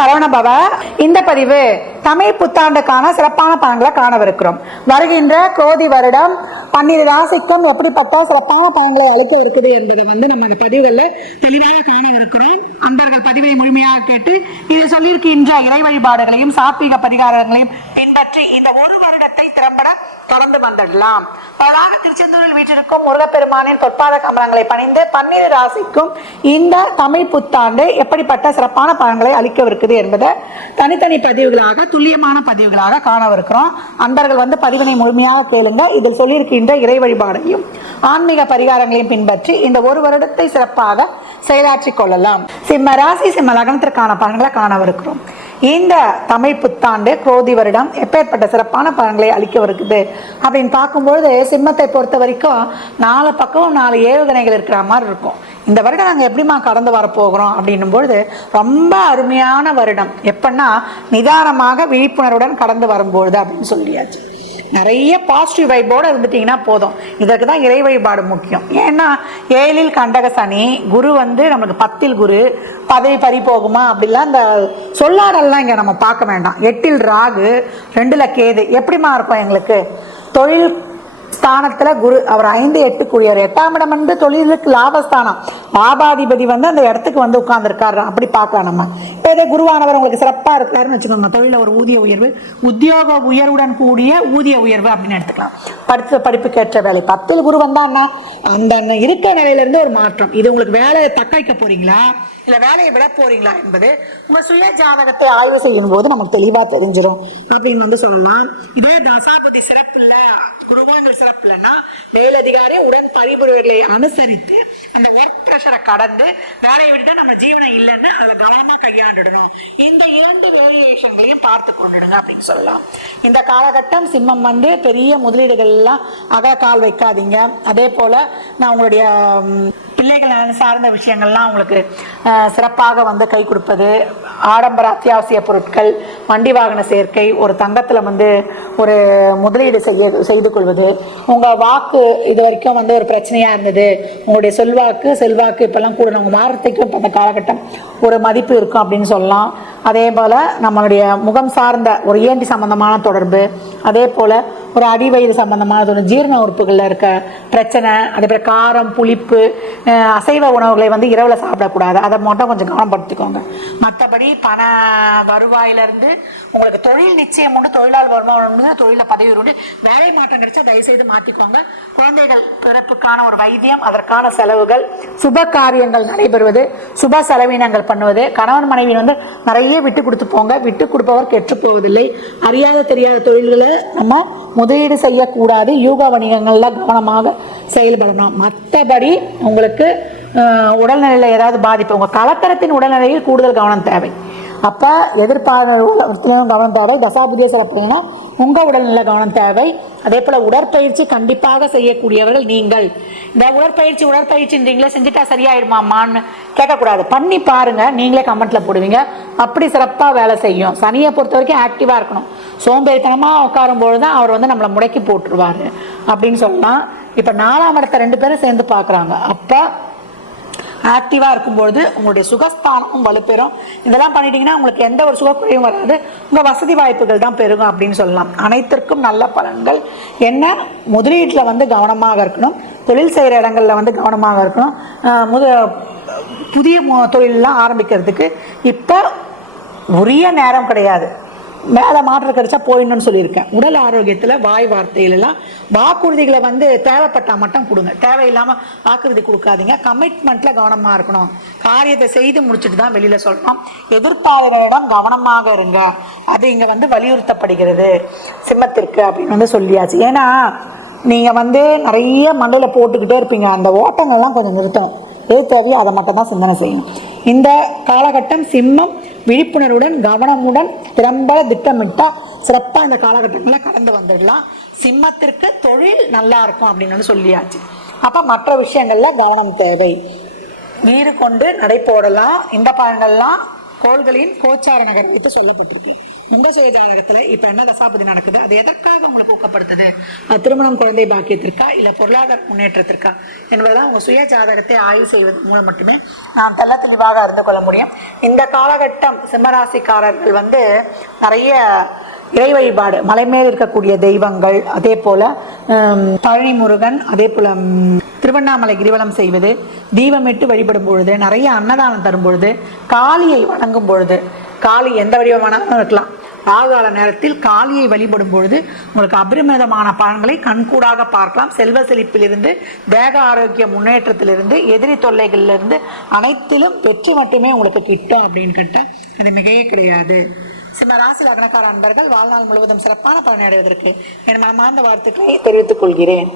சரவணபவ. இந்த பதிவு தமிழ் புத்தாண்டுக்கான சிறப்பான பலன்களை காணவிருக்கிறோம். வருகின்ற குரோதி வருடம் 12 ராசிக்கும் எப்படிப்பட்ட சிறப்பான பலன்களை அளிக்க இருக்குது என்பதை நம்ம இந்த பதிவுகளில் தெளிவாக காணவிருக்கிறோம். அன்பர்கள் பதிவை முழுமையாக கேட்டு இது சொல்லியிருக்கின்ற இறை வழிபாடுகளையும் சாத்வீக பரிகாரங்களையும் பின்பற்றி இந்த ஒரு வருடத்தை திறம்பட தொடர்ந்து வந்துடலாம். பலராக திருச்செந்தூரில் வீற்றிருக்கும் முருகப்பெருமானின் பொற்பாத கமலங்களை பணிந்து 12 ராசிக்கும் இந்த தமிழ் புத்தாண்டு எப்படிப்பட்ட சிறப்பான பலன்களை அளிக்கவிருக்குது என்பதை தனித்தனி பதிவுகளாக துல்லியமான பதிவுகளாக காணவிருக்கிறோம். அன்பர்கள் பதிவினை முழுமையாக கேளுங்க. இதில் சொல்லியிருக்கின்ற இறை வழிபாடையும் ஆன்மீக பரிகாரங்களையும் பின்பற்றி இந்த ஒரு வருடத்தை சிறப்பாக செயலாற்றிக் கொள்ளலாம். சிம்ம ராசி சிம்ம லக்னத்திற்கான பலன்களை காணவிருக்கிறோம். இந்த தமிழ் புத்தாண்டு குரோதி வருடம் எப்பேற்பட்ட சிறப்பான பலன்களை அளிக்கவிருக்குது அப்படின்னு பார்க்கும்பொழுது சிம்மத்தை பொறுத்த வரைக்கும் 4 பக்கம் 4 ஏவுகணைகள் இருக்கிற மாதிரி இருக்கும். இந்த வருடம் நாங்கள் எப்படிமா கடந்து வரப்போகிறோம் அப்படின்னும் பொழுது ரொம்ப அருமையான வருடம். எப்படின்னா நிதானமாக விழிப்புணர்வுடன் கடந்து வரும்பொழுது அப்படின்னு சொல்லியாச்சு. நிறைய பாசிட்டிவ் வைப்போடு இருந்துட்டீங்கன்னா போதும். இதற்கு தான் இறை வழிபாடு முக்கியம். ஏன்னா 7ல் கண்டக சனி, குரு நமக்கு 10ல் குரு, பதவி பறி போகுமா அப்படிலாம் இந்த சொல்லாடல்லாம் இங்கே நம்ம பார்க்க வேண்டாம். 8ல் ராகு, 2ல் கேது. எப்படிமா இருக்கும் எங்களுக்கு? தொழில் ஸ்தானத்துல குரு, அவர் 5, 8 கூடியவர். 8ஆம் இடம் தொழிலுக்கு லாபஸ்தானம். லாபாதிபதி அந்த இடத்துக்கு உட்கார்ந்துருக்காரு. அப்படி பார்க்கலாம் நம்ம. இப்போ இதே குருவானவர் உங்களுக்கு சிறப்பா இருக்காருன்னு வச்சுக்கோங்க. தொழில ஒரு ஊதிய உயர்வு, உத்தியோக உயர்வுடன் கூடிய ஊதிய உயர்வு அப்படின்னு எடுத்துக்கலாம். படிப்புக்கு ஏற்ற வேலை. 10ல் குரு வந்தான்னா அந்த இருக்க நிலையில இருந்து ஒரு மாற்றம். இது உங்களுக்கு வேலையை தக்க வைக்க போறீங்களா இல்ல வேலையை விட போறீங்களா என்பது உங்க சுய ஜாதகத்தை ஆய்வு செய்யும் போது நமக்கு தெளிவா தெரிஞ்சிடும் அப்படின்னு சொல்லலாம். இதே தசாபதி சிறப்பு இல்ல, குருவான சிறப்பு இல்லைன்னா மேலதிகாரி உடன் பரிபுரிவர்களை அனுசரித்து அந்த ஒர்க் பிரஷரை கடந்து வேலையை விட்டு நம்ம ஜீவனம் இல்லைன்னு அதுல கவனமா கையாண்டுடணும். இந்த 2 வேரியேஷன்களையும் பார்த்து கொண்டுடுங்க அப்படின்னு சொல்லலாம். இந்த காலகட்டம் சிம்மம் பெரிய முதலீடுகள் எல்லாம் கால் வைக்காதீங்க. அதே போல நான் உங்களுடைய பிள்ளைகள் சார்ந்த விஷயங்கள்லாம் உங்களுக்கு சிறப்பாக கை கொடுப்பது, ஆடம்பர அத்தியாவசிய பொருட்கள், வண்டி வாகன சேர்க்கை, ஒரு தங்கத்தில் ஒரு முதலீடு செய்து கொள்வது, உங்கள் வாக்கு இது வரைக்கும் ஒரு பிரச்சனையாக இருந்தது, உங்களுடைய செல்வாக்கு இப்போல்லாம் கூட நம்ம மாறத்துக்கும் இப்போ அந்த காலகட்டம் ஒரு மதிப்பு இருக்கும் அப்படின்னு சொல்லலாம். அதே போல் நம்மளுடைய முகம் சார்ந்த ஒரு ENT சம்பந்தமான தொடர்பு, அதே போல் ஒரு அடிவயிறு சம்பந்தமான ஒரு ஜீரண உறுப்புகளில் இருக்க பிரச்சனை, அதே போல் காரம், புளிப்பு, அசைவ உணவுகளை இரவில் சாப்பிடக்கூடாது. அதை மட்டும் கொஞ்சம் கவனப்படுத்திக்கோங்க. மற்றபடி பண வருவாயிலிருந்து உங்களுக்கு தொழில் நிச்சயம் உண்டு, தொழிலாளர் வருமானம் உண்டு, தொழிலில் பதவி உண்டு. வேலை மாற்றம் கிடைச்சா தயவுசெய்து மாற்றிக்கோங்க. குழந்தைகள் பிறப்புக்கான ஒரு வைத்தியம், அதற்கான செலவுகள், சுப காரியங்கள் நடைபெறுவது, சுப செலவினங்கள் பண்ணுவது, கணவன் மனைவி நிறைய விட்டு கொடுத்து போங்க. விட்டு கொடுப்பவர் கெட்டு போவதில்லை. அறியாத தெரியாத தொழில்களை நம்ம முதலீடு செய்யக்கூடாது. யூக வணிகங்கள்ல கவனமாக செயல்படணும். மற்றபடி உங்களுக்கு உடல்நிலையில் ஏதாவது பாதிப்பு, உங்கள் கலத்தரத்தின் உடல்நிலையில் கூடுதல் கவனம் தேவை. அப்போ எதிர்பார்ப்புலையும் கவனம் தேவை. தசாபுதிய சிறப்புனா உங்கள் உடல்நிலை கவனம் தேவை. அதே போல் உடற்பயிற்சி கண்டிப்பாக செய்யக்கூடியவர்கள் நீங்கள். இந்த உடற்பயிற்சின்றீங்களே செஞ்சுட்டா சரியாயிடுமாமான்னு கேட்கக்கூடாது. பண்ணி பாருங்க, நீங்களே கமெண்ட்ல போடுவீங்க. அப்படி சிறப்பாக வேலை செய்யும். சனியை பொறுத்த வரைக்கும் ஆக்டிவாக இருக்கணும். சோம்பேறித்தனமாக உட்காரும்பொழுது தான் அவர் நம்மளை முடக்கி போட்டுருவாரு அப்படின்னு சொல்லலாம். இப்போ 4ஆம் இடத்தை 2 பேரும் சேர்ந்து பார்க்குறாங்க. அப்போ ஆக்டிவாக இருக்கும்பொழுது உங்களுடைய சுகஸ்தானமும் வலுப்பெறும். இதெல்லாம் பண்ணிட்டீங்கன்னா உங்களுக்கு எந்த ஒரு சுகக்குறையும் வராது. உங்கள் வசதி வாய்ப்புகள் தான் பெருகும் அப்படின்னு சொல்லலாம். அனைத்திற்கும் நல்ல பலன்கள். என்ன, முதலீட்டில் கவனமாக இருக்கணும். தொழில் செய்கிற இடங்களில் கவனமாக இருக்கணும். புதிய தொழிலெலாம் ஆரம்பிக்கிறதுக்கு இப்போ உரிய நேரம் கிடையாது. மேலே மாற்றம் கிடைச்சா போயிடணும்னு சொல்லியிருக்கேன். உடல் ஆரோக்கியத்தில் வாய் வார்த்தையிலெல்லாம் வாக்குறுதிகளை தேவைப்பட்டால் மட்டும் கொடுங்க. தேவையில்லாமல் வாக்குறுதி கொடுக்காதீங்க. கமிட்மெண்ட்டில் கவனமாக இருக்கணும். காரியத்தை செய்து முடிச்சுட்டு தான் வெளியில் சொல்லணும். எதிர்பார்வைகளிடம் கவனமாக இருங்க. அது இங்கே வலியுறுத்தப்படுகிறது சிம்மத்திற்கு அப்படின்னு சொல்லியாச்சு. ஏன்னா நீங்கள் நிறைய மண்டையில் போட்டுக்கிட்டே இருப்பீங்க. அந்த ஓட்டங்கள்லாம் கொஞ்சம் நிறுத்தணும். எது தேவையோ அதை மட்டும் தான் சிந்தனை செய்யணும். இந்த காலகட்டம் சிம்மம் விழிப்புணர்வுடன் கவனமுடன் திறம்பட திட்டமிட்டா சிறப்பாக இந்த காலகட்டங்களில் கடந்து வந்துடலாம். சிம்மத்திற்கு தொழில் நல்லா இருக்கும் அப்படின்னு சொல்லியாச்சு. அப்போ மற்ற விஷயங்கள்ல கவனம் தேவை. வீறு கொண்டு நடை போடலாம். இந்த பலன்கள்லாம் கோள்களின் கோச்சார நகரத்தை சொல்லப்பட்டிருக்கு. உங்க சுய ஜாதகத்துல இப்ப என்ன தசாபதி நடக்குது, அது எதற்காக உங்களை ஊக்கப்படுத்துது, திருமணம், குழந்தை பாக்கியத்திற்கா இல்ல பொருளாதார முன்னேற்றத்திற்கா என்பதெல்லாம் உங்க சுய ஜாதகத்தை ஆய்வு செய்வதன் மூலம் மட்டுமே நாம் தெள்ள தெளிவாக அறிந்து கொள்ள முடியும். இந்த காலகட்டம் சிம்மராசிக்காரர்கள் வந்து நிறைய இறை வழிபாடு, மலை மேல் இருக்கக்கூடிய தெய்வங்கள், அதே போல பழனி முருகன், அதே போல திருவண்ணாமலை கிரிவலம் செய்வது, தீபமிட்டு வழிபடும் பொழுது, நிறைய அன்னதானம் தரும் பொழுது, காளியை வணங்கும் பொழுது, காளி எந்த வடிவமானாலும் இருக்கலாம், ஆகால நேரத்தில் காளியை வழிபடும் பொழுது உங்களுக்கு அபரிமிதமான பலன்களை கண்கூடாக பார்க்கலாம். செல்வ செழிப்பிலிருந்து, தேக ஆரோக்கிய முன்னேற்றத்திலிருந்து, எதிரி தொல்லைகளிலிருந்து அனைத்திலும் வெற்றி மட்டுமே உங்களுக்கு கிட்டும் அப்படின்னு கேட்டால் அது மிகையே கிடையாது. சிம்ம ராசி லக்னக்கார அன்பர்கள் வாழ்நாள் முழுவதும் சிறப்பான பலனை அடைவதற்கு என் மனமார்ந்த வாழ்த்துக்களை தெரிவித்துக் கொள்கிறேன்.